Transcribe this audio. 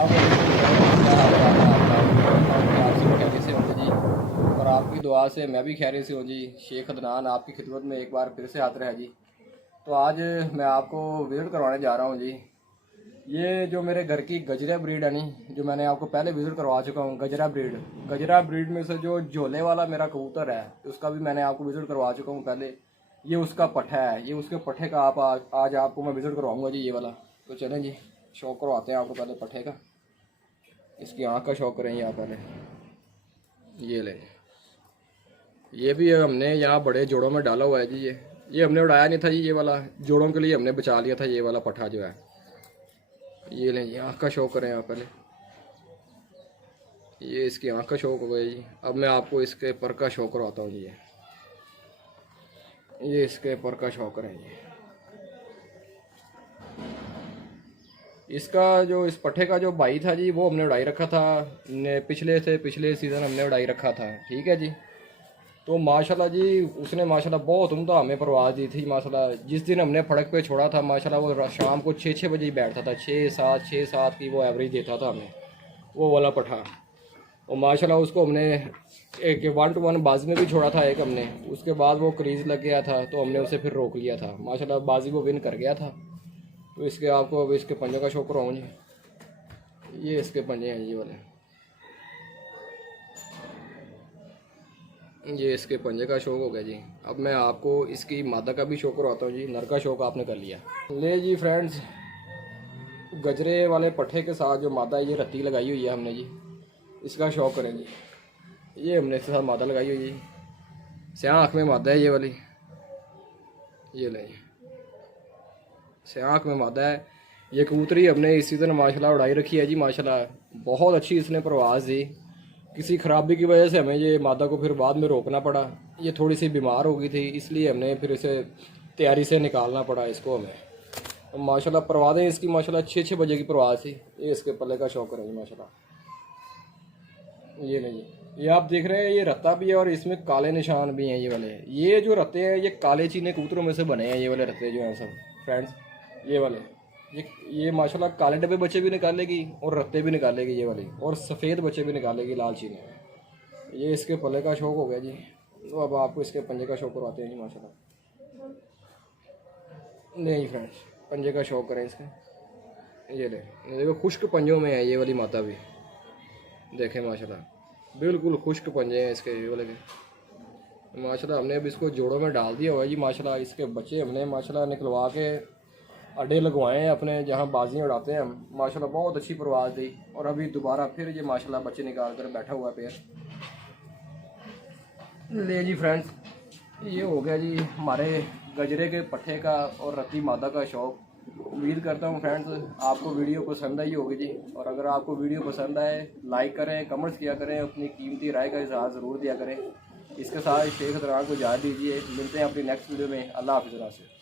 अब क्या हाल है आपका? आप सब खैरियत से होंगे जी, और आपकी दुआ से मैं भी खैरियत से हूँ जी। शेख अदनान आपकी खिदमत में एक बार फिर से हाजिर है जी। तो आज मैं आपको विज़िट करवाने जा रहा हूँ जी। ये जो मेरे घर की गजरा ब्रीड है नी, जो मैंने आपको पहले विज़िट करवा चुका हूँ, गजरा ब्रीड में से जो झोले वाला मेरा कबूतर है, उसका भी मैंने आपको विज़िट करवा चुका हूँ पहले। ये उसका पट्ठा है, ये उसके पट्ठे का आज आपको मैं विज़िट करवाऊँगा जी, ये वाला। तो चलें जी, शौक करवाते हैं आपको पहले पट्ठे का। इसकी आँख का शौक करेंगे आप पहले। ये ले, ये भी हमने यहाँ बड़े जोड़ों में डाला हुआ है जी। ये हमने उड़ाया नहीं था जी, ये वाला जोड़ों के लिए हमने बचा लिया था ये वाला पट्ठा जो है। ये लें, ये आँख का शौक करें आप पहले। ये इसकी आँख का शौक हो गया जी। अब मैं आपको इसके पर का शौक करवाता हूँ जी। ये इसके पर का शौक करेंगे। इसका जो इस पट्ठे का जो भाई था जी, वो हमने उड़ाई रखा था पिछले सीज़न हमने उड़ाई रखा था, ठीक है जी। तो माशाल्लाह जी, उसने माशाल्लाह बहुत उम्दा हमें परवाज़ दी थी माशाल्लाह। जिस दिन हमने फड़क पे छोड़ा था माशाल्लाह, वो शाम को 6 बजे ही बैठता था, 6-7 की वो एवरेज देता था हमें, वो वाला पठा। और माशाल्लाह उसको हमने एक 1-to-1 बाजी में भी छोड़ा था एक हमने। उसके बाद वो क्रीज लग गया था तो हमने उसे फिर रोक लिया था माशाल्लाह, बाजी वो विन कर गया था। तो इसके आपको अब इसके पंजों का शौक कराऊँ जी। ये इसके पंजे हैं ये वाले, ये इसके पंजे का शौक हो गया जी। अब मैं आपको इसकी मादा का भी शौक करवाता हूँ जी। नर का शौक आपने कर लिया, ले जी फ्रेंड्स। गजरे वाले पट्ठे के साथ जो मादा है, ये रत्ती लगाई हुई है हमने जी, इसका शौक करें जी। ये हमने इसके साथ मादा लगाई हुई है, स्याह आँख में मादा है ये वाली। ये ले, स्याह आँख में मादा है। ये कबूतरी हमने इस सीज़न माशाल्लाह उड़ाई रखी है जी माशाल्लाह। बहुत अच्छी इसने परवाज़ दी। किसी ख़राबी की वजह से हमें ये मादा को फिर बाद में रोकना पड़ा। ये थोड़ी सी बीमार हो गई थी, इसलिए हमने फिर इसे तैयारी से निकालना पड़ा इसको हमें। तो माशाल्लाह परवाज़ें इसकी माशाल्लाह 6 बजे की परवाज़ थी। ये इसके पल्ले का शौक करेंगे माशाल्लाह। ये नहीं, ये आप देख रहे हैं, ये रत्ता भी है और इसमें काले निशान भी हैं ये वाले। ये जो रत्ते हैं ये काले चीने कबूतरों में से बने हैं, ये वाले रत्ते जो हैं सब फ्रेंड्स, ये वाले। ये माशाल्लाह काले डब्बे बच्चे भी निकालेगी और रत्ते भी निकालेगी ये वाली, और सफ़ेद बच्चे भी निकालेगी लाल चीने। ये इसके पल्ले का शौक हो गया जी। तो अब आपको इसके पंजे का शौक करवाते हैं जी माशाल्लाह। नहीं फ्रेंड्स, पंजे का शौक करें इसका। ये देखो खुश्क पंजों में है ये वाली माता भी, देखें माशाल्लाह बिल्कुल खुश्क पंजे हैं इसके ये वाले के माशाल्लाह। हमने अब इसको जोड़ों में डाल दिया हुआ है जी माशाल्लाह। इसके बच्चे हमने माशाल्लाह निकलवा के अड्डे लगवाए हैं अपने, जहाँ बाजियाँ उड़ाते हैं हम माशाल्लाह। बहुत अच्छी परवाज़ दी, और अभी दोबारा फिर ये माशाल्लाह बच्चे निकाल कर बैठा हुआ पेड़। ले जी फ्रेंड्स, ये हो गया जी हमारे गजरे के पट्ठे का और रत्ती मादा का शौक। उम्मीद करता हूँ फ्रेंड्स आपको वीडियो पसंद आई होगी जी। और अगर आपको वीडियो पसंद आए, लाइक करें, कमेंट्स किया करें, अपनी कीमती राय का इज़हार ज़रूर दिया करें। इसके साथ शेख अदनान को इजाज़त दीजिए। मिलते हैं अपनी नेक्स्ट वीडियो में। अल्लाह हाफ़िज़।